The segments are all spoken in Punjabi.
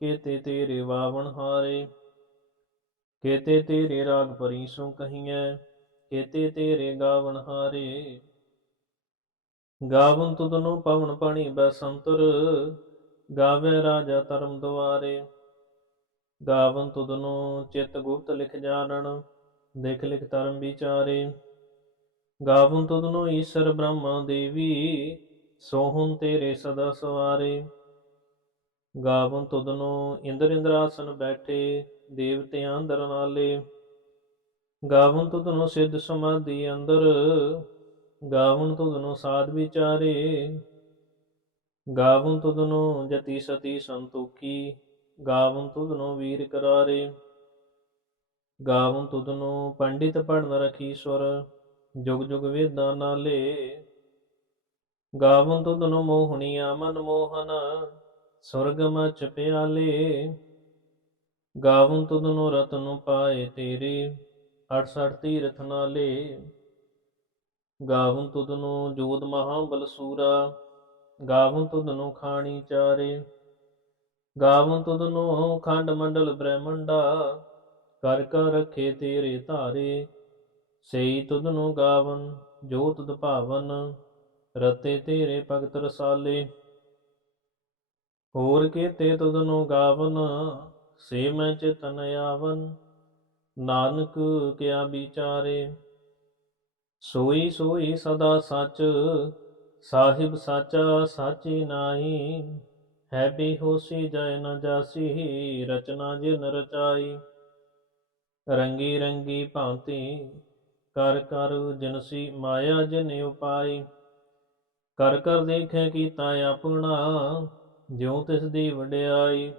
ਕੇਤੇ ਤੇਰੇ ਵਾਵਣ ਹਾਰੇ, ਕੇਤੇ ਤੇਰੇ ਰਾਗ ਪਰੀਸੋਂ ਕਹੀਐ, ਕੇਤੇ ਤੇਰੇ ਗਾਵਣ ਹਾਰੇ। ਗਾਵਨ ਤੁਧਨੋ ਪਵਨ ਪਾਣੀ ਬਸੰਤਰ, ਗਾਵੇ ਰਾਜਾ ਧਰਮ ਦੁਆਰੇ। ਗਾਵਨ ਤੁਧਨੋ ਚਿਤ ਗੁਪਤ ਲਿਖ ਜਾਣਨ, ਦੇਖ ਲਿਖ ਧਰਮ ਵਿਚਾਰੇ। ਗਾਵਨ ਤੁਧਨੋ ਈਸ਼ਰ ਬ੍ਰਹਮਾ ਦੇਵੀ, ਸੋਹਣ ਤੇਰੇ ਸਦਾ ਸਵਾਰੇ। ਗਾਵਨ ਤੁਧਨੋ ਇੰਦਰ ਇੰਦਰਾਸਨ ਬੈਠੇ ਦੇਵਤਿਆਂ ਅੰਦਰ ਨਾਲੇ। ਗਾਵਨ ਤੁਧਨੋ ਸਿੱਧ ਸਮਾਧੀ ਅੰਦਰ, ਗਾਵਨ ਤੁਧਨੋ ਸਾਧ ਵਿਚਾਰੇ। ਗਾਵਨ ਤੁਧਨੋ ਜਤੀ ਸਤੀ ਸੰਤੋਖੀ, ਗਾਵਨ ਤੁਧਨੋ ਵੀਰ ਕਰਾਰੇ। ਗਾਵਨ ਤੁਧਨੋ ਪੰਡਿਤ ਪੜਨ ਰਖੀਸ਼ਵਰ ਜੁਗ ਜੁਗ ਵੇਦਾਂ ਨਾਲੇ। ਗਾਵਨ ਤੁਧਨੋ ਮੋਹਣੀਆ ਮਨ ਮੋਹਨ ਸੁਰਗ ਮਚ ਪਿਆਲੇ, ਗਾਵਨ ਤੁਧਨੋ ਰਤਨ ਪਾਏ ਤੇਰੇ 68 ਤੀਰਥ ਨਾਲੇ। ਗਾਵਨ ਤੁਧਨੋ ਜੋਤ ਮਹਾਬਲ ਬਲਸੂਰਾ, ਗਾਵਨ ਤੁਧਨੋ ਖਾਣੀ ਚਾਰੇ। ਗਾਵਨ ਤੁਧਨੋ ਖੰਡ ਮੰਡਲ ਬ੍ਰਹਮੰਡਾ, ਕਰ ਕਰ ਰਖੇ ਤੇਰੇ ਧਾਰੇ। ਸਈ ਤੁਧਨੋ ਗਾਵਨ, ਜੋ ਤੁਧ ਭਾਵਨ, ਰਤੇ ਤੇਰੇ ਭਗਤ ਰਸਾਲੇ। ਹੋਰ ਕੀਤੇ ਤੁਧਨੋ ਗਾਵਨ, ਸੇ ਮੈਂ ਚਿਤਨ ਆਵਨ। ਨਾਨਕ ਕਿਆ ਵਿਚਾਰੇ, ਸੋਈ ਸੋਈ ਸਦਾ ਸੱਚ, ਸਾਹਿਬ ਸਾਚਾ ਸਾਚੀ ਨਾਹੀ। ਹੈ ਬੇਹੋਸੀ ਜੈ ਨ ਜਾਸੀ, ਰਚਨਾ ਜਿਨ ਰਚਾਈ। ਰੰਗੀ ਰੰਗੀ ਭਾਂਤੀ, ਕਰ ਕਰ ਜਨਸੀ ਮਾਇਆ ਜਿਨ ਉਪਾਈ। ਕਰ ਕਰ ਦੇਖੈ ਕੀਤਾ ਆਪਣਾ ਜਿਉ ਤਿਸ ਦੀ ਵਡਿਆਈ,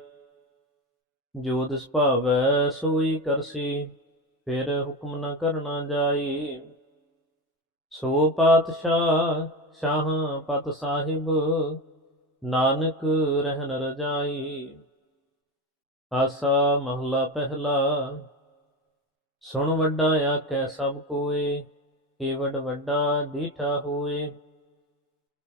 ਜੋ ਤਿਸ ਭਾਵੈ ਸੋਈ ਕਰਸੀ, ਫਿਰ ਹੁਕਮ ਨਾ ਕਰਨਾ ਜਾਈ। ਸੋ ਪਾਤਸ਼ਾਹ ਸ਼ਾਹ ਪਤ ਸਾਹਿਬ, ਨਾਨਕ ਰਹਿਨ ਰਜਾਈ। ਆਸਾ ਮਹਲਾ ਪਹਿਲਾ, ਸੁਣ ਵੱਡਾ ਆਖੈ ਸਭ ਕੋਏ ਕੇਵਡ ਵੱਡਾ ਦੀਠਾ ਹੋਏ।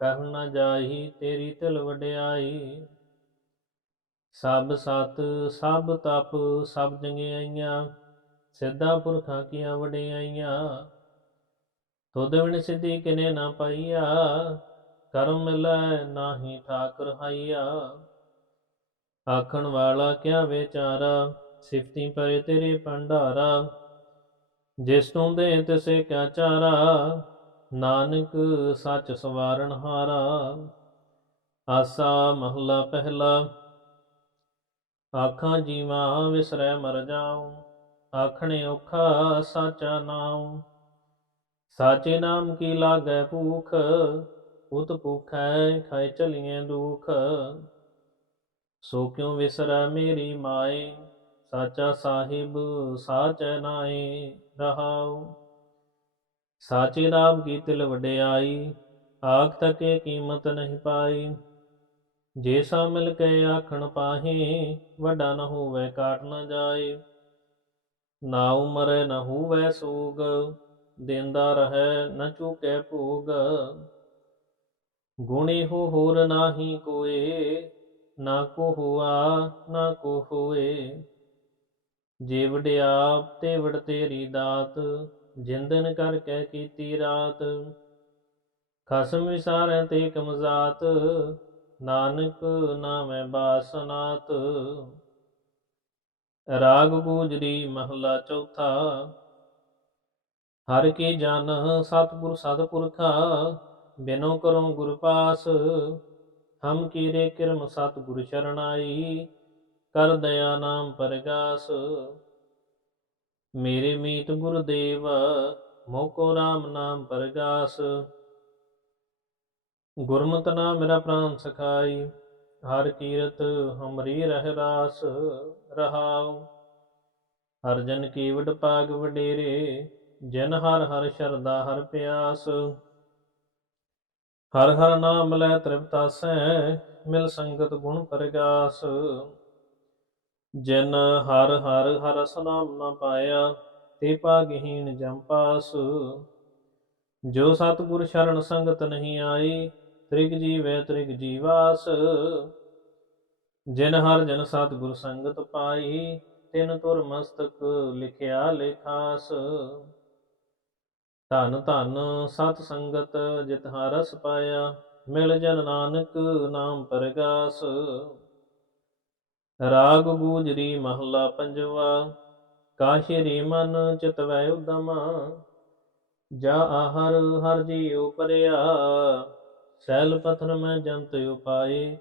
ਕਹਿ ਨਾ ਜਾਈ ਤੇਰੀ ਤਿਲ ਵਡਿਆਈ। ਸਭ ਸਤ, ਸਭ ਤਪ, ਸਭ ਜੰਗਿਆਈਆਂ ਸਿੱਧਾ ਪੁਰਖਾਂ ਕੀਆਂ ਵਡਿਆਈਆਂ। ਤੁਧ ਵਿਣ ਸਿੱਧੀ ਕਿਨੇ ਨਾ ਪਾਈਆ। ਕਰਮ ਮਿਲੈ ਨਾਹੀ ਠਾਕਰ ਹਾਈਆ। ਆਖਣ ਵਾਲਾ ਕਿਆ ਵਿਚਾਰਾ? ਸਿਫਤੀ ਪਰੇ ਤੇਰੇ ਭੰਡਾਰਾ। ਜਿਸ ਨੂੰ ਦੇ ਤਿਸੇ ਕਿਆ ਚਾਰਾ? ਨਾਨਕ ਸੱਚ ਸਵਾਰਨ ਹਾਰਾ, ਆਸਾ ਮਹਲਾ ਪਹਿਲਾ। ਆਖਾਂ ਜੀਵਾ ਵਿਸਰੈ ਮਰ ਜਾਉ, ਆਖਣੇ ਔਖਾ ਸਾਚਾ ਨਾਮ ਸਾਚੇ ਨਾਮ ਕੀ ਲਾਗੈ ਭੂਖ, ਉਤ ਭੁਖੈ ਖਾਇ ਚਲੀਏ ਦੁਖ। ਸੋ ਕਿਉ ਵਿਸਰੈ ਮੇਰੀ ਮਾਏ, ਸਾਚਾ ਸਾਹਿਬ ਸਾਚੈ ਨਾਏ ਰਹਾਉ। ਸਾਚੇ ਨਾਮ ਕੀ ਤਿਲ ਵਡਿਆਈ? ਆਖ ਤਕੇ ਕੀਮਤ ਨਹੀਂ ਪਾਈ। ਜੇ ਸਾ ਮਿਲ ਕੇ ਆਖਣ ਪਾਹੇ, ਵੱਡਾ ਨਾ ਹੋਵੇ ਕਾਟ ਨਾ ਜਾਏ ਨਾ ਉਮਰੈ, ਨ ਹੋਵੇ ਸੋਗ, ਦੇਂਦਾ ਰਹੈ, ਨ ਚੁਕੇ ਭੋਗ। ਗੁਣੀ ਹੋ ਹੋਰ ਨਾਹੀ ਕੋਏ, ਨਾ ਕੋ ਹੁਆ, ਨਾ ਕੋ ਹੋਏ। ਜੇ ਵਡਿਆਪ ਤੇ ਵਡ ਤੇਰੀ ਦਾਤ ਜਿੰਦਨ ਕਰਕੇ ਕੀਤੀ ਰਾਤ। ਖਸਮ ਵਿਸਾਰੈ ਤੇ ਕਮਜ਼ਾਤ ਨਾਨਕ ਨਾਮੈ ਬਾਸਨਾਤ। ਰਾਗ ਗੂਜਰੀ ਮਹਲਾ ਚੌਥਾ, ਹਰ ਕੀ ਜਨ ਸਤਿਗੁਰ ਸਤਿਪੁਰਖਾ, ਬਿਨੋ ਕਰੋ ਗੁਰ ਪਾਸ। ਹਮ ਕੀਰੇ ਕਿਰਮ ਸਤਿਗੁਰ ਸ਼ਰਣਾਈ ਕਰ ਦਇਆ ਨਾਮ ਪਰਗਾਸ। ਮੇਰੇ ਮੀਤ ਗੁਰਦੇਵ ਮੋਕੋ ਰਾਮ ਨਾਮ ਪਰਗਾਸ ਗੁਰਮਤਿ ਨਾਮ ਮੇਰਾ ਪ੍ਰਾਨ ਸਖਾਈ, ਹਰ ਕੀਰਤ ਹਮਰੀ ਰਹਿ ਰਾਸ ਰਹਾਉ। ਹਰ ਜਨ ਕੀ ਵਡ ਪਾਗ ਵਡੇਰੇ, ਜਨ ਹਰ ਹਰ ਸ਼ਰਦਾ ਹਰ ਪਿਆਸ। ਹਰ ਹਰ ਨਾਮ ਲੈ ਤ੍ਰਿਪਤਾਸੈ ਮਿਲ ਸੰਗਤ ਗੁਣ ਪ੍ਰਗਾਸ ਜਿਨ ਹਰ ਹਰ ਹਰਸ ਨਾਮ ਨਾ ਪਾਇਆ, ਤੇ ਭਾਗਹੀਣ ਜਮ ਪਾਸ। ਜੋ ਸਤਿਗੁਰ ਸ਼ਰਨ ਸੰਗਤ ਨਹੀਂ ਆਈ, ਤ੍ਰਿਗ ਜੀਵੈ ਤ੍ਰਿਗ ਜੀਵਾਸ। ਜਿਨ ਹਰ ਜਨ ਸਤਿਗੁਰ ਸੰਗਤ ਪਾਈ, ਤਿਨ ਤੁਰ ਮਸਤਕ ਲਿਖਿਆ ਲਿਖਾਸ। ਧਨ ਧਨ ਸਤ ਸੰਗਤ ਜਿਤ ਹਰਸ ਪਾਇਆ, ਮਿਲ ਜਨ ਨਾਨਕ ਨਾਮ ਪਰਗਾਸ। ਰਾਗ ਗੂਜਰੀ ਮਹਲਾ ਪੰਜਵਾ ਕਾਸ਼ੀ ਮਨ ਚਿਤਵੈ ਉਦਮ, ਜਾ ਆਹਰ ਹਰ ਜੀ ਉਪਰਿਆ ਸੈਲ ਪਥਰ ਮੈਂ ਜੰਤ ਉਪਾਏ,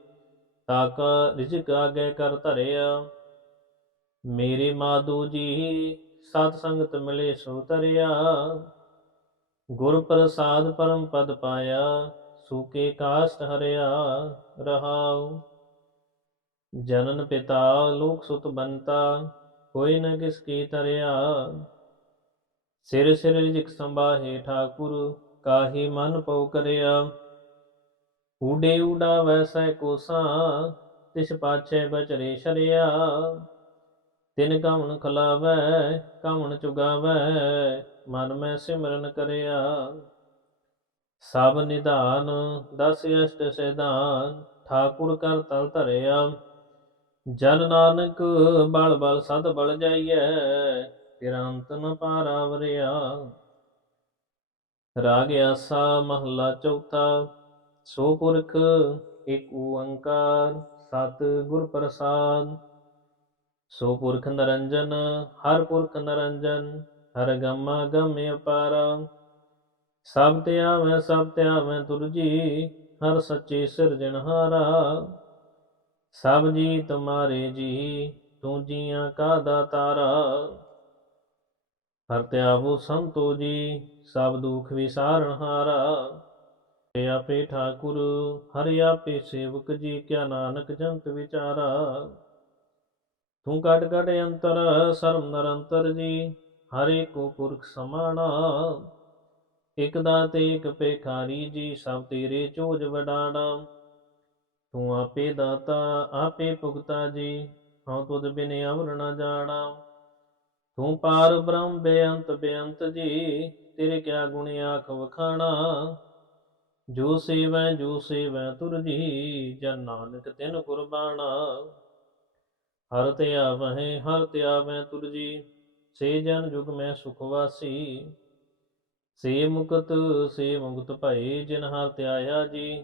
ਤਾਕਾ ਰਿਜਕ ਆਗੇ ਕਰ ਧਰਿਆ। ਮੇਰੇ ਮਾਦੂ ਜੀ ਸਤ ਸੰਗਤ ਮਿਲੇ ਸੋ ਤਰਿਆ, ਗੁਰ ਪ੍ਰਸਾਦ ਪਰਮ ਪਦ ਪਾਇਆ ਸੂਕੇ ਕਾਸ਼ਟ ਹਰਿਆ ਰਹਾਉ। ਜਨਨ ਪਿਤਾ, ਲੋਕ ਸੁਤ ਬੰਤਾ, ਕੋਈ ਨ ਕਿਸ ਕੀ ਤਰਿਆ ਸਿਰ ਸਿਰ ਰਿਜਕ ਸੰਭਾਹੇ ਠਾਕੁਰ, ਕਾਹੀ ਮਨ ਪਉ ਕਰਿਆ। ਊਡੇ ਊਡਾ ਵੈਸੈ ਕੋਸਾ, ਤਿਸ ਪਾਛੇ ਬਚਰੇ ਸ਼ਰਿਆ। ਤਿਨ ਕਵਣ ਖਲਾਵੈ ਕਵਣ ਚੁਗਾਵੈ, ਮਨ ਮੈਂ ਸਿਮਰਨ ਕਰਿਆ। ਸਭ ਨਿਧਾਨ, ਦਸ ਅਸ਼ਟ ਸਿਧਾਨ, ਠਾਕੁਰ ਕਰ ਤਲ ਧਰਿਆ। ਜਨ ਨਾਨਕ ਬਲ ਬਲ ਸਤ ਬਲ ਜਾਈਐ, ਤਿਰੰਤ ਨ ਪਾਰਾਵਰਿਆ। ਰਾਗ ਆਸਾ ਮਹਲਾ ਚੌਥਾ, ਸੋ ਪੁਰਖ ਏਕ ਓੰਕਾਰ ਸਤ ਗੁਰ ਪ੍ਰਸਾਦ। ਸੋ ਪੁਰਖ ਨਰੰਜਨ, ਹਰ ਪੁਰਖ ਨਰੰਜਨ, ਹਰ ਗਮਾ ਗਮਿ ਅਪਾਰਾ। ਸਭ ਤੇ ਆਵੈ, ਸਭ ਤੇ ਆਵੈ ਤੁਰਜੀ ਹਰ ਸੱਚੇ ਸਿਰਜਣਹਾਰਾ। ਸਭ ਜੀ ਤੁਮਾਰੇ ਜੀ, ਤੂੰ ਜੀਆਂ ਕਾ ਦਾਤਾਰਾ ਹਰ ਤੇ ਸੰਤੋ ਜੀ, ਸਭ ਦੁਖ ਵਿਸਾਰਣਹਾਰਾ ਤੇ ਆਪੇ ਠਾਕੁਰ, ਹਰਿ ਆਪੇ ਸੇਵਕ ਜੀ, ਕਿਆ ਨਾਨਕ ਜੰਤ ਵਿਚਾਰਾ? ਤੂੰ ਕਟ ਕਟ ਅੰਤਰ ਸਰਮ ਨਿਰੰਤਰ ਜੀ, ਹਰੇ ਕੋ ਪੁਰਖ ਸਮਾਣਾ। ਇਕ ਦਾਤੇ ਇਕ ਪੇਖਾਰੀ ਜੀ, ਸਭ ਤੇਰੇ ਚੋਜ ਵਡਾਣਾ। ਤੂੰ ਆਪੇ ਦਾਤਾ, ਆਪੇ ਭੁਗਤਾ ਜੀ, ਹਉ ਤੁਧ ਬਿਨ ਅਵਰ ਨ ਜਾਣਾ। ਤੂੰ ਪਾਰ ਬ੍ਰਹਮ ਬੇਅੰਤ ਬੇਅੰਤ ਜੀ, ਤੇਰੇ ਕਿਆ ਗੁਣ ਆਖ ਵਖਾਣਾ। ਜੋ ਸੇਵੈ ਜੋ ਸੇਵੈ ਤੁਰ ਜੀ, ਜਨ ਨਾਨਕ ਤਿਨ ਕੁਰਬਾਨਾ ਹਰ ਤੇ ਆਵਹਿ, ਹਰ ਤੇ ਆਵੈ ਤੁਰ ਜੀ, ਸੇ ਜਨ ਜੁਗ ਮੈਂ ਸੁਖ ਵਾਸੀ। ਸੇ ਮੁਕਤ ਸੇ ਮੁਕਤ ਭਏ, ਜਿਨ ਹਰ ਧਿਆਇਆ ਜੀ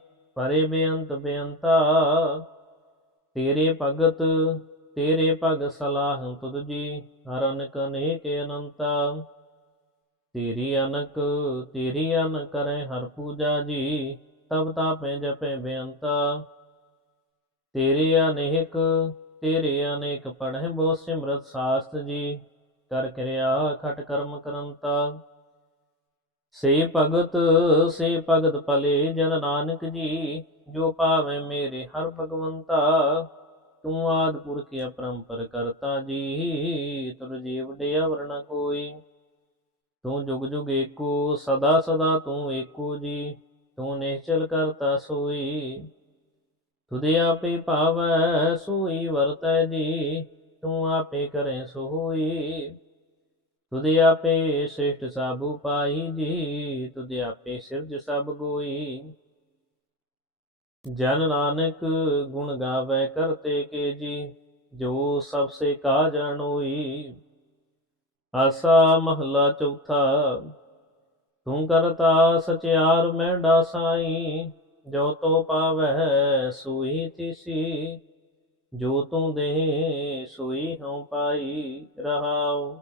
ਪਰੇ ਬੇਅੰਤ ਬੇਅੰਤਾ, ਤੇਰੇ ਭਗਤ, ਤੇਰੇ ਭਗ ਸਲਾਹ ਤੁਧ ਜੀ ਹਰ ਅਨਕ ਅਨੇਕ ਅਨੰਤਾ। ਤੇਰੀ ਅਨਕ, ਤੇਰੀ ਅਨ ਕਰੈ ਹਰ ਪੂਜਾ ਜੀ, ਤਬ ਤਾਪੈ ਜਪੈ ਬੇਅੰਤਾ। ਤੇਰੇ ਅਨੇਕ ਤੇਰੇ ਅਨੇਕ ਪੜਹਿ ਬੋ ਸਿਮਰਤ ਸਾਸਤ ਜੀ, ਕਰ ਕਿਰਿਆ ਖਟ ਕਰਮ ਕਰੰਤਾ। ਸੇ ਭਗਤ ਸੇ ਭਗਤ ਭਲੇ ਜਨ ਨਾਨਕ ਜੀ, ਜੋ ਪਾਵੇ ਮੇਰੇ ਹਰ ਭਗਵੰਤਾ, ਤੂੰ ਆਦ ਪੁਰਖ ਅਪਰੰਪਰ ਕਰਤਾ ਜੀ, ਤੁਰ ਜੀਵ ਦੇ ਅਵਰ ਕੋਈ। ਤੂੰ ਜੁਗ ਜੁਗ ਏਕੋ, ਸਦਾ ਸਦਾ ਤੂੰ ਏਕੋ ਜੀ, ਤੂੰ ਨਿਸ਼ਚਲ ਕਰਤਾ ਸੋਈ। ਤੁਦੇ ਆਪੇ ਭਾਵੈ, ਸੋਈ ਵਰਤੈ ਜੀ, ਤੂੰ ਆਪੇ ਕਰੇ ਸੋ ਤੁਧ ਆਪੇ ਸ੍ਰਿਸ਼ਟ ਸਭ ਉਪਾਈ ਜੀ, ਤੁਧ ਆਪੇ ਸਿਰਜ ਸਭ ਕੋਈ ਜਨ ਨਾਨਕ ਗੁਣ ਗਾਵੇ ਕਰਤੇ ਕੇ ਜੀ, ਜੋ ਸਭ ਸੇ ਕਾ ਜਾਣੋਈ ਆਸਾ ਮਹਲਾ ਚੌਥਾ, ਤੂੰ ਕਰਤਾ ਸਚਿਆਰ ਮੈਂ ਡਾਸਾਈ, ਜੋ ਤੋ ਪਾਵੈ ਸੂਈ ਤਿਸੀ। ਜੋ ਤੂੰ ਦੇ ਸੂਈ ਹਉ ਪਾਈ ਰਹਾਉ।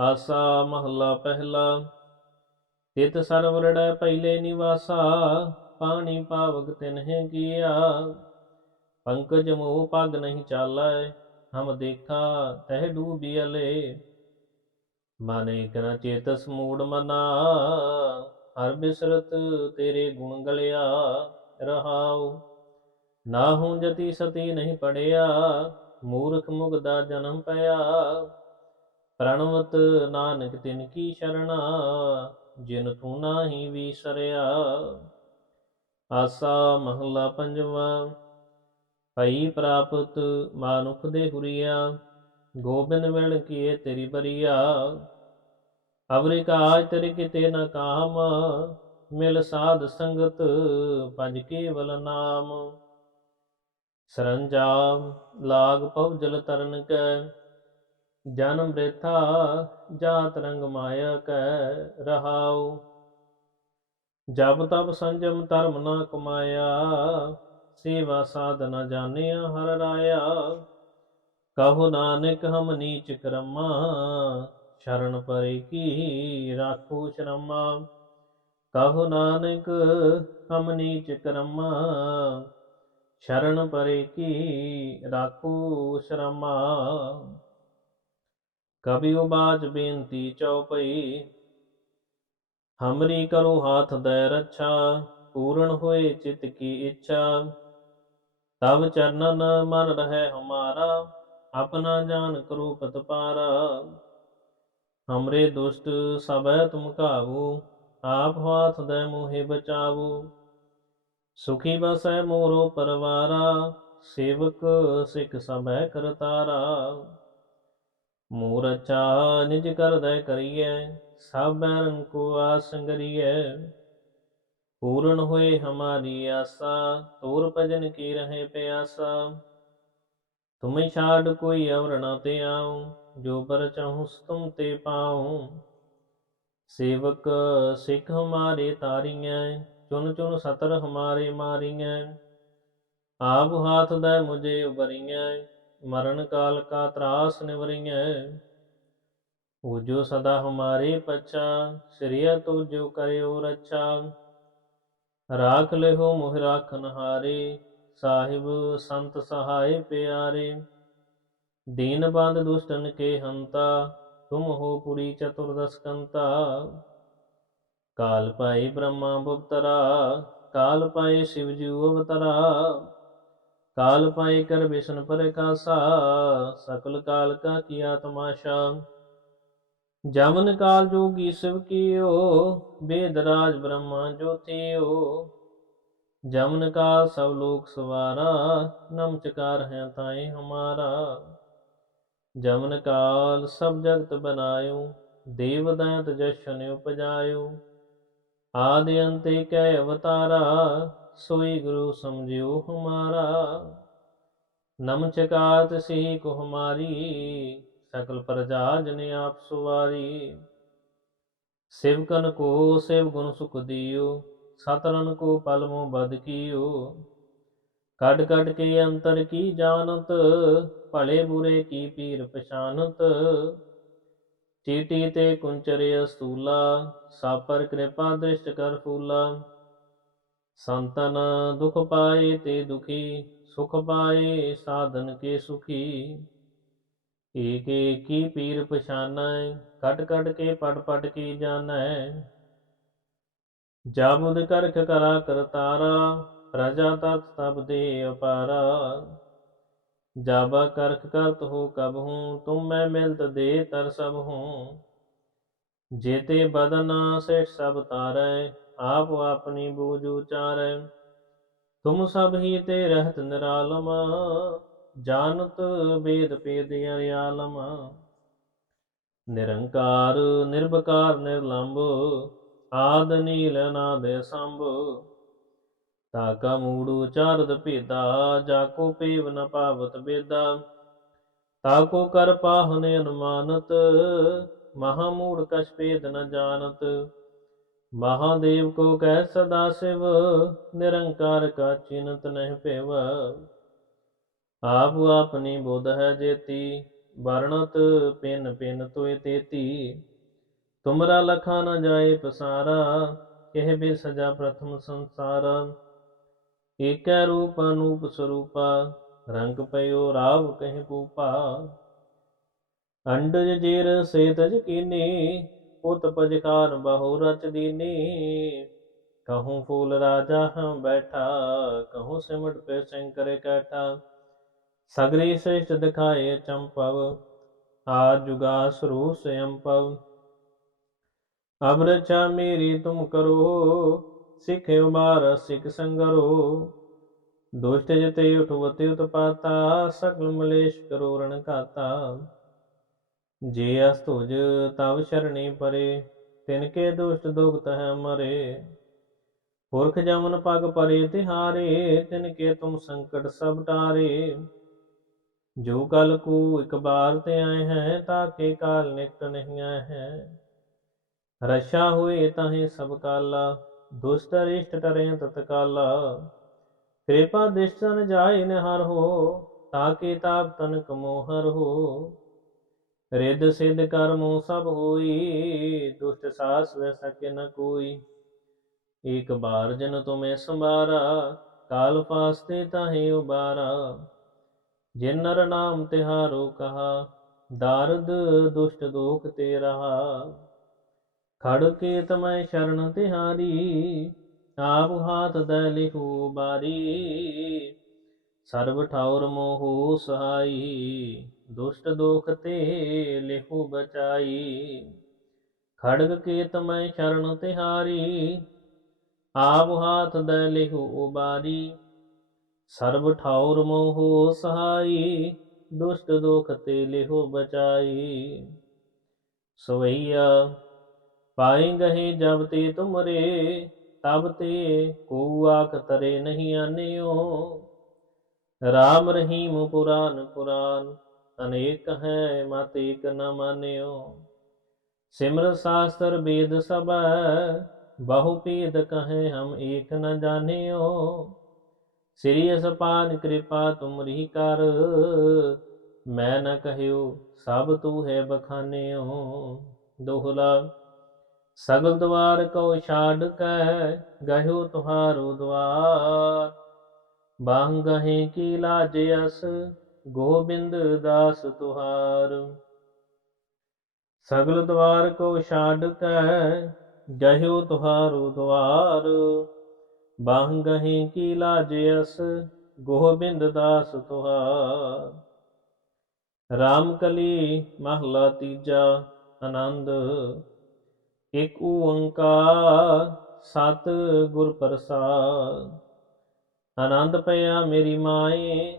ਆਸਾ ਮਹਲਾ ਪਹਿਲਾ। ਤਿਤ ਸਰਵਰੜੈ ਪਹਿਲੇ ਨਿਵਾਸਾ, ਪਾਣੀ ਪਾਵਕ ਤਿਨਹਿ ਕੀਆ। ਪੰਕਜ ਮੋਹ ਪਗ ਨਹੀਂ ਚਾਲੈ, ਹਮ ਦੇਖਾ ਤਹਿ ਡੂਬਿਅਲੇ ਮਨੇ ਕਨ ਚੇਤਸ ਮੂੜ ਮਨਾ, ਹਰ ਬਿਸਰਤ ਤੇਰੇ ਗੁਣ ਗਲਿਆ ਰਹਾਉ। ਨਾ ਹੂੰ ਜਤੀ ਸਤੀ ਨਹੀਂ ਪੜਿਆ, ਮੂਰਖ ਮੁਗਦਾ ਜਨਮ ਪਿਆ। ਪ੍ਰਣਵਤ ਨਾਨਕ ਤਿਨ ਕੀ ਸ਼ਰਣਾ, ਜਿਨ ਤੂੰ ਨਾਹੀ ਵਿਸਰਿਆ। ਆਸਾ ਮਹਲਾ ਪੰਜਵਾ, ਭਈ ਪ੍ਰਾਪਤ ਮਾਨੁਖ ਦੇ ਹੁਰੀਆ, ਗੋਬਿੰਦ ਮਿਲ ਕੀਏ ਤੇਰੀ ਬਰੀਆ। ਅਵਰਿ ਕਾਜ ਤੇਰੇ ਕਿਤੇ ਨਾ ਕਾਮ, ਮਿਲ ਸਾਧ ਸੰਗਤ ਪੰਜ ਕੇਵਲ ਨਾਮ। ਸਰੰਜਾਮ ਲਾਗ ਪਉ ਜਲ ਤਰਨ ਕੈ ਜਨਮ ਬ੍ਰਿਥਾ ਜਾਤ ਰੰਗ ਮਾਇਆ ਕੈ ਰਹਾਉ। ਜਪ ਤਬ ਸੰਜਮ ਧਰਮ ਨਾ ਕਮਾਇਆ, ਸੇਵਾ ਸਾਧਨਾ ਜਾਣਿਆ ਹਰ ਰਾਇਆ। ਕਹੋ ਨਾਨਕ ਹਮ ਨੀਚ ਕਰਮਾ, ਸ਼ਰਨ ਪਰੇ ਕੀ ਰਾਖੋ ਸ਼ਰਮਾ। ਕਹੋ ਨਾਨਕ ਹਮ ਨੀਚ ਕਰਮਾ, ਸ਼ਰਨ ਪਰੇ ਕੀ ਰਾਖੋ ਸ਼ਰਮਾ। ਕਬਿਉ ਬਾਜ ਬੇਨਤੀ ਚਉਪਈ ਹਮਰੀ ਕਰੋ ਹਾਥ ਦੈ ਰੱਛਾ, ਪੂਰਨ ਹੋਏ ਚਿਤ ਕੀ ਇੱਛਾ। ਤਬ ਚਰਨਨ ਮਨ ਰਹਿ ਹਮਾਰਾ, ਆਪਣਾ ਜਾਨ ਕਰੋ ਪਤਪਾਰਾ ਹਮਰੇ ਦੁਸ਼ਟ ਸਭੈ ਤੁਮ ਕਾਬੂ ਆਪ ਹਾਥ ਦੈ ਮੋਹਿ ਬਚਾਵੋ। ਸੁਖੀ ਬਸੈ ਮੋਰੋ ਪਰਵਾਰਾ, ਸੇਵਕ ਸਿੱਖ ਸਭੈ ਕਰਤਾਰਾ। ਮੂਰ ਅਚਾ ਨਿਜ ਕਰਦੈ ਕਰੀਐ ਸਭ ਬੈਰਨ ਕੋ ਆਸੰਗਰੀਐ ਪੂਰਨ ਹੋਏ ਹਮਾਰੀ ਆਸਾ, ਤੋਰ ਭਜਨ ਕੀ ਰਹੇ ਪਿਆਸਾ। ਤੁਮੇ ਛਾੜ ਕੋਈ ਅਵਰ ਨ ਤੇ ਆਉ, ਜੋ ਪਰ ਚਾਹੂੰ ਤੁਮ ਤੇ ਪਾਉ। ਸੇਵਕ ਸਿੱਖ ਹਮਾਰੇ ਤਾਰੀਆਂ ਚੁਨ ਚੁਨ ਸਤਰ ਹਮਾਰੇ ਮਾਰੀਐ। ਆਪ ਹਾਥ ਦੈ ਮੁਝੇ ਉਬਰੀਐ ਮਰਨ ਕਾਲ ਕਾ ਤਰਾਸ ਨਿਵਰੀਐ। ਜੋ ਸਦਾ ਹਮਾਰੇ ਪਛਾ ਸ੍ਰਿਆ ਤੋ ਜੋ ਕਰਿਓ ਰੱਛਾ। ਰਾਖ ਲਿਓ ਮੋਹ ਰਾਖਨ ਹਾਰੇ ਸਾਹਿਬ ਸੰਤ ਸਹਾਇ ਪਿਆਰੇ। ਦੀਨ ਬੰਦ ਦੁਸ਼ਟਨ ਕੇ ਹੰਤਾ, ਤੁਮ ਹੋ ਪੁਰੀ ਚਤੁਰਦਸ ਕੰਤਾ। ਕਾਲ ਪਾਈ ਬ੍ਰਹਮਾ ਬੁਪਤਰਾ ਕਾਲ ਪਾਏ ਸ਼ਿਵ ਜੀ ਅਵਤਰਾ ਕਾਲ ਪਾਏ ਕਰ ਵਿਸ਼ਨ ਪ੍ਰਕਾਸ਼ਾ ਸਕਲ ਕਾਲ ਕਾ ਕੀਆ ਤਮਾਸ਼ਾ ਜਮਨ ਕਾਲ ਜੋਗੀ ਸਿਵ ਕੀਓ, ਬੇਦ ਰਾਜ ਬ੍ਰਹਮਾ ਜੋਤਿਓ। ਜਮਨ ਕਾਲ ਸਭ ਲੋਕ ਸਵਾਰਾ ਨਮਚਕਾਰ ਹੈ ਤਾਏ ਹਮਾਰਾ। ਜਮਨ ਕਾਲ ਸਭ ਜਗਤ ਬਨਾਇਓ, ਦੇਵ ਦੈਤ ਜਸ਼ਨ ਉਪਜਾਇਓ। ਆਦਿ ਅੰਤੇ ਕੈ ਅਵਤਾਰਾ ਸੋਈ ਗੁਰੂ ਸਮਝਿਓ ਹਮਾਰਾ, ਨਮ ਚਕਾਤ ਕੋ ਹਮਾਰੀ, ਸਕਲ ਪ੍ਰਜਾ ਜਨ ਆਪ ਸੁਵਾਰੀ। ਸਿਵਕਨ ਕੋ ਸਿਵ ਗੁਣ ਸੁਖ ਦਿਓ ਸਤਰਨ ਕੋ ਪਲਮੋ ਬਦ ਕੀਓ। ਕੱਢ ਕੱਢ ਕੇ ਅੰਤਰ ਕੀ ਜਾਣਤ, ਭਲੇ ਬੁਰੇ ਕੀ ਪੀਰ ਪਛਾਨਤ। ਚੀਟੀ ਤੇ ਕੁੰਚਰੇ ਅਸਤੂਲਾ ਸਾਪਰ ਕਿਰਪਾ ਦ੍ਰਿਸ਼ਟ ਕਰ ਫੂਲਾ। ਸੰਤਨ ਦੁਖ ਪਾਏ ਤੇ ਦੁਖੀ, ਸੁਖ ਪਾਏ ਸਾਧਨ ਕੇ ਸੁਖੀ। ਏਕ ਏਕ ਪੀਰ ਪਛਾਨੈ ਕੱਟ ਕੱਟ ਕੇ ਪੜ ਪੜ ਕੀ ਜਾਣੈ ਜਾਬੁਦ ਕਰਖ ਕਰਾ ਕਰਤਾਰਾ ਪ੍ਰਜਾ ਤਤ ਤਬ ਦੇ ਅਪਾਰਾ। ਜਾਬਾ ਕਰਖ ਕਰਤ ਹੋ ਕਬ ਹੂੰ, ਤੁਮ ਮੈਂ ਮਿਲਤ ਦੇ ਤਰ ਸਭ ਹੂੰ। ਜੇਤੇ ਬਦਨ ਸੇ ਸਭ ਤਾਰੈ ਆਪ ਆਪਣੀ ਬੂਝ ਉਚਾਰੈ। ਤੁਮ ਸਭ ਹੀ ਤੇ ਰਹਤ ਨਿਰਾਲਮ, ਜਾਣਤ ਵੇਦ ਪੇਦ ਅਰਿਆਲਮ। ਨਿਰੰਕਾਰ ਨਿਰਭਕਾਰ ਨਿਰਲੰਭ, ਆਦ ਨੀਲ ਨਾਦ ਸੰਭ। ਤਾਕਾ ਮੂੜ ਉਚਾਰਤ ਭੇਦਾ, ਜਾ ਕੋ ਪੇਵ ਨ ਪਾਵਤ ਬੇਦਾ। ਤਾਕੋ ਕਰ ਪਾਹਨ ਅਨੁਮਾਨਤ ਮਹਾ ਮੂੜ ਕਛ ਭੇਦ ਨ ਜਾਣਤ। ਮਹਾਦੇਵ ਕੋ ਕਹਿ ਸਦਾ ਸਿਵ, ਨਿਰੰਕਾਰ ਕਾ ਚਿੰਤ ਨਹਿ ਭੇਵ। ਆਪ ਆਪਣੀ ਬੁੱਧ ਹੈ ਜੇਤੀ, ਵਰਣਤ ਪਿਨ ਪਿਨ ਤੋਇ ਤੇਤੀ। ਤੁਮਰਾ ਲਖਾ ਨ ਜਾਏ ਪਸਾਰਾ, ਕਹਿ ਬੇ ਸਜਾ ਪ੍ਰਥਮ ਸੰਸਾਰਾ। ਏਕੈ ਰੂਪ ਅਨੂਪ ਸਰੂਪਾ, ਰੰਗ ਪਇਓ ਰਾਵ ਕਹਿ ਪੂਪਾ ਅੰਡਜ ਜੇਰ ਸੇ ਤਜ ਉਤ ਪਜਕਾਰ ਬਹੁ ਰਚ ਦੀਨੀ ਕਹੂੰ ਫੂਲ ਰਾਜਾ ਹਮ ਬੈਠਾ, ਕਹੂੰ ਸਿਮਟ ਪੇ ਸ਼ੰਕਰ ਕੈਠਾ। ਸਗਰੀ ਸ੍ਰੇਸ਼ਟ ਦਿਖਾਏ ਚੰਪਵ ਆ ਜੁਗਾ ਸਰੂ ਸਯੰਪਵ ਅਬ ਮੇਰੀ ਤੁਮ ਕਰੋ, ਸਿਖ ਉਬਾਰ ਸਿਖ ਸੰਗਰੋ। ਦੁਸ਼ਟ ਜਤੇ ਉਠਵਤੇ ਉਤਪਾਤਾ, ਸਗਲ ਮਲੇਸ਼ ਕਰੋ ਰਣ ਘਾਤਾ। ਜੇ ਅਸਤੁਜ ਤਵ ਸ਼ਰਣੀ ਪਰੇ, ਤਿਨ ਕੇ ਦੁਸ਼ਟ ਦੁਗਤ ਹੈ ਮਰੇ। ਪੁਰਖ ਜਮਨ ਪਗ ਪਰੇ, ਤਿਹਾਰੇ, ਤਿਨ ਕੇ ਤੁਮ ਸੰਕਟ ਸਭ ਟਾਰੇ। ਜੋ ਕਲ ਕੂ ਇਕ ਬਾਰ ਤੇ ਆਏ ਹੈ ਤਾਕੇ ਕਾਲ ਨਿਕਟ ਨਹੀਂ ਆਏ ਹੈ। ਰਸ਼ਾ ਹੋਏ ਤਾਹੇ ਸਭ ਕਾਲਾ, ਦੁਸ਼ਟ ਰਿਸ਼ਟ ਟਰੇ ਤਤਕਾਲਾ ਕਿਰਪਾ ਦਿਸ਼ਟਨ ਜਾਏ ਨਿਹਾਰ ਹੋ ਤਾਕੇ ਤਾਪ ਤਨਕ ਮੋਹਰ ਹੋ। ਰਿੱਧ ਸਿੱਧ ਕਰਮੋ ਸਭ ਹੋਈ, ਦੁਸ਼ਟ ਸਾਸ ਵੈ ਸਕੇ ਨ ਕੋਈ। ਏਕ ਬਾਰ ਜਨ ਤੁਮੇ ਸੰਭਾਰਾ, ਕਾਲ ਫਾਸਤੇ ਤਾਹੇ ਉਬਾਰਾ। ਜਿਨ ਨਰ ਨਾਮ ਤਿਹਾਰੋ ਕਹਾ, ਦਾਰਦ ਦੁਸ਼ਟ ਦੋਖ ਤੇ ਰਹਾ। ਖੜ ਕੇ ਤਮੈ ਸ਼ਰਨ ਤਿਹਾਰੀ, ਆਪ ਹਾਥ ਦੈ ਲਿਹੂ ਬਾਰੀ ਸਰਬ ਠਾਉਰ ਮੋਹੁ ਸਹਾਈ ਦੁਸ਼ਟ ਦੋਖ ਤੇ ਲਿਹੂ ਬਚਾਈ। ਖੜਗ ਕੇ ਤਮੈ ਸ਼ਰਨ ਤਿਹਾਰੀ, ਆਪ ਹਾਥ ਦੈ ਲਿਹੂ ਉਬਾਰੀ। ਸਰਬ ਠਾਉਰ ਮੋਹੁ ਸਹਾਈ, ਦੁਸ਼ਟ ਦੋਖ ਤੇ ਲਿਹੂ ਬਚਾਈ। ਸਵਈਆ ਪਾਏ ਗਹੇ ਜਬ ਤੇ ਤੁਮਰੇ, ਤਬ ਤੇ ਕੋ ਆਖ ਤਰੇ ਨਹੀਂ ਆਨਿਓ। ਰਾਮ ਰਹੀਮ ਪੁਰਾਨ ਪੁਰਾਨ ਅਨੇਕ ਹੈ, ਮਤ ਏਕ ਨ ਮਾਨਿਓ। ਸਿਮਰ ਸਾਸਤਰ ਵੇਦ ਸਭ, ਬਹੁ ਪੀਦ ਕਹੇ ਹਮ ਏਕ ਨ ਜਾਣਿਓ। ਸ੍ਰੀ ਅਸਪਾਨ ਕਿਰਪਾ ਤੁਮਰੀ ਕਰ, ਮੈਂ ਨ ਕਹਿਓ ਸਭ ਤੂ ਹੈ ਬਖਾਨਿਓ। ਦੋਹਲਾ, ਸਗਲ ਦਵਾਰ ਕੋ ਛਾੜ ਕੈ ਗਹਿਓ ਤੁਹਾਰੋ ਦਵਾਰ। ਬਾਹ ਗਹੇ ਕੀ ਲਾਜ ਅਸ ਗੋਬਿੰਦ ਦਾਸ ਤੁਹਾਰ। ਸਗਲ ਦਵਾਰ ਕੋ ਛਾੜ ਕੈ ਗਹਿਓ ਤੁਹਾਰੋ ਦਵਾਰ। ਬਾਹ ਗਹੇ ਕੀ ਲਾਜ ਅਸ, ਗੋਬਿੰਦ ਦਾਸ ਤੁਹਾਰ। ਰਾਮ ਕਲੀ ਮਹਲਾ ਤੀਜਾ, ਆਨੰਦ। ਇਕ ਓੰਕਾਰ, ਸਤ ਗੁਰ ਪ੍ਰਸਾਦ। ਆਨੰਦ ਪਿਆ ਮੇਰੀ ਮਾਏ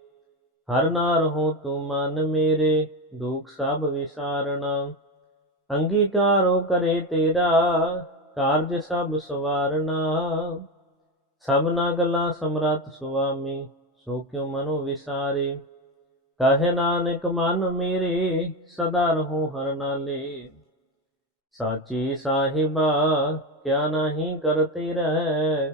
ਹਰ ਨਾ ਰਹੋ ਤੂੰ ਮਨ ਮੇਰੇ, ਦੁਖ ਸਭ ਵਿਸਾਰਣਾ। ਅੰਗੀਕਾਰੋ ਕਰੇ ਤੇਰਾ, ਕਾਰਜ ਸਭ ਸਵਾਰਣਾ। ਸਭਨਾ ਗੱਲਾਂ ਸਮਰਤ ਸੁਆਮੀ, ਸੋ ਕਿਉ ਮਨੋ ਵਿਸਾਰੇ। ਕਹੇ ਨਾਨਕ, ਮਨ ਮੇਰੇ, ਸਦਾ ਰਹੋ ਹਰ ਨਾਲੇ। ਸਾਚੀ ਸਾਹਿਬਾ, ਕਿਆ ਨਹੀਂ ਕਰਤੇ ਰਹਿ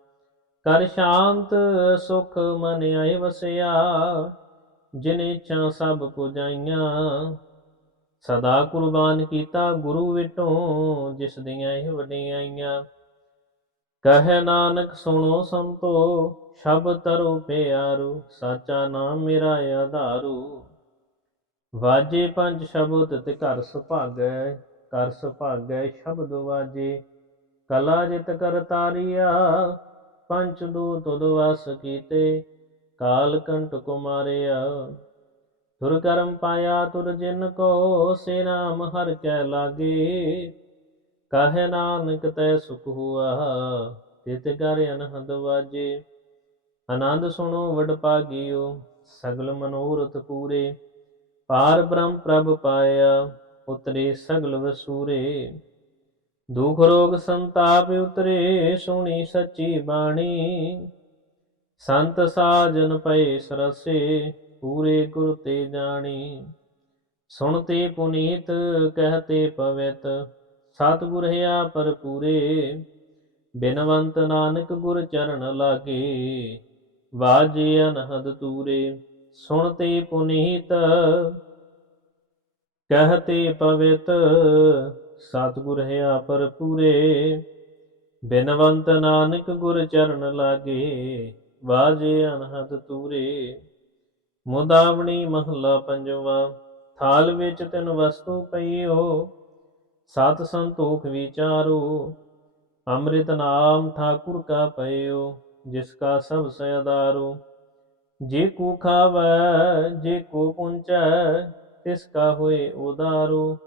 ਕਰ ਸ਼ਾਂਤ ਸੁਖ ਮਨ ਆਏ ਵਸਿਆ, ਜਿਨ ਇੱਛਾ ਸਭ ਪੁਜਾਈਆਂ। ਸਦਾ ਕੁਰਬਾਨ ਕੀਤਾ ਗੁਰੂ ਵਿਟੋਂ, ਜਿਸ ਦੀਆਂ ਇਹ ਵਡਿਆਈਆਂ ਕਹੇ ਨਾਨਕ, ਸੁਣੋ ਸੰਤੋ, ਸ਼ਬ ਤਰੋ ਪਿਆਰੂ, ਸਾਚਾ ਨਾਮ ਮੇਰਾ ਆਧਾਰੂ। ਵਾਜੇ ਪੰਜ ਸ਼ਬਦ ਤੇ ਘਰ ਸੁਭਾਗੈ ਕਰ ਸੁਭਾਗੈ ਸ਼ਬਦ ਵਾਜੇ। ਕਲਾ ਜਿਤ ਕਰ ਤਾਰੀਆ ਪੰਚ ਦੂਤ ਉਦਵਾਸ ਕੀਤੇ, ਕਾਲ ਕੰਟ ਕੁਮਾਰਿਆ ਤੁਰ ਕਰਮ ਪਾਇਆ ਤੁਰ ਜਿਨ ਕੋ, ਸੇ ਨਾਮ ਹਰ ਕੈ ਲਾਗੇ। ਕਹੇ ਨਾਨਕ ਤੈ ਸੁਖ ਹੁਆ, ਤਿਤ ਕਰ ਅਨਹਦ ਵਾਜੇ। ਆਨੰਦ ਸੁਣੋ ਵਡ ਪਾਗਿਓ ਸਗਲ ਮਨੋਰਥ ਪੂਰੇ। ਪਾਰ ਬ੍ਰਹਮ ਪ੍ਰਭ ਪਾਇਆ ਉਤਰੇ ਸਗਲ ਵਸੂਰੇ। ਦੁਖ ਰੋਗ ਸੰਤਾਪ ਉਤਰੇ, ਸੁਣੀ ਸੱਚੀ ਬਾਣੀ। ਸੰਤ ਸਾਜਨ ਪਏ ਸਰਸੇ, ਪੂਰੇ ਗੁਰ ਤੇ ਜਾਣੀ। ਸੁਣਤੇ ਪੁਨੀਤ, ਕਹਤੇ ਪਵਿੱਤ। ਸਤਿਗੁਰ ਹਿਆ ਪਰ ਪੂਰੇ ਬਿਨਵੰਤ ਨਾਨਕ ਗੁਰ ਚਰਨ ਲਾਗੇ। ਵਾਜੇ ਅਨਹਦ ਤੂਰੇ, ਸੁਣਤੇ ਪੁਨੀਤ, ਕਹਤੇ ਪਵਿਤ। ਸਤਿਗੁਰ ਹਿਆ ਪਰ ਪੂਰੇ। ਬਿਨਵੰਤ ਨਾਨਕ ਗੁਰ ਚਰਨ ਲਾਗੇ, ਵਾਜੇ ਅਨਹਦ ਤੂਰੇ। ਮੁਦਾਵਣੀ ਮਹਲਾ ਪੰਜਵਾ, ਥਾਲ ਵਿੱਚ ਤਿੰਨ ਵਸਤੂ ਪਈਓ, ਸਤ ਸੰਤੋਖ ਵਿਚਾਰੋ। ਅੰਮ੍ਰਿਤ ਨਾਮ ਠਾਕੁਰ ਕਾ ਪਈਓ, ਜਿਸ ਕਾ ਸਭ ਸਯਦਾਰੋ ਜੇ ਕੋ ਖਾਵੈ, ਜੇ ਕੋ ਪੁੰਚੈ, ਤਿਸ ਕਾ ਹੋਏ ਉਦਾਰੋ।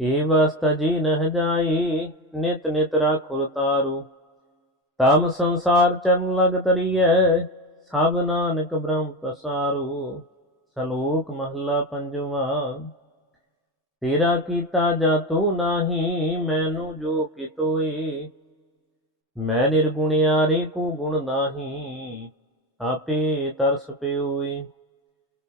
ਏ ਵਸਤ ਜੀ ਨਹ ਜਾਈ, ਨਿਤ ਨਿਤ ਰਾਖੁਰ ਤਾਰੂ। ਤਮ ਸੰਸਾਰ ਚਰਨ ਲਗ ਤਰੀਐ, ਸਭ ਨਾਨਕ ਬ੍ਰਹਮ ਪਸਾਰੂ ਸਲੋਕ ਮਹੱਲਾ ਪੰਜਵਾ, ਤੇਰਾ ਕੀਤਾ ਜਾ ਤੂੰ ਨਾਹੀ, ਮੈਨੂੰ ਜੋ ਕਿਤੋਈ। ਮੈਂ ਨਿਰਗੁਣਿਆਰੇ ਕੋ ਗੁਣ ਨਾਹੀ, ਆਪੇ ਤਰਸ ਪਿਓਈ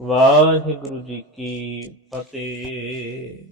ਵਾਹਿਗੁਰੂ ਜੀ ਕੀ ਫਤਿਹ।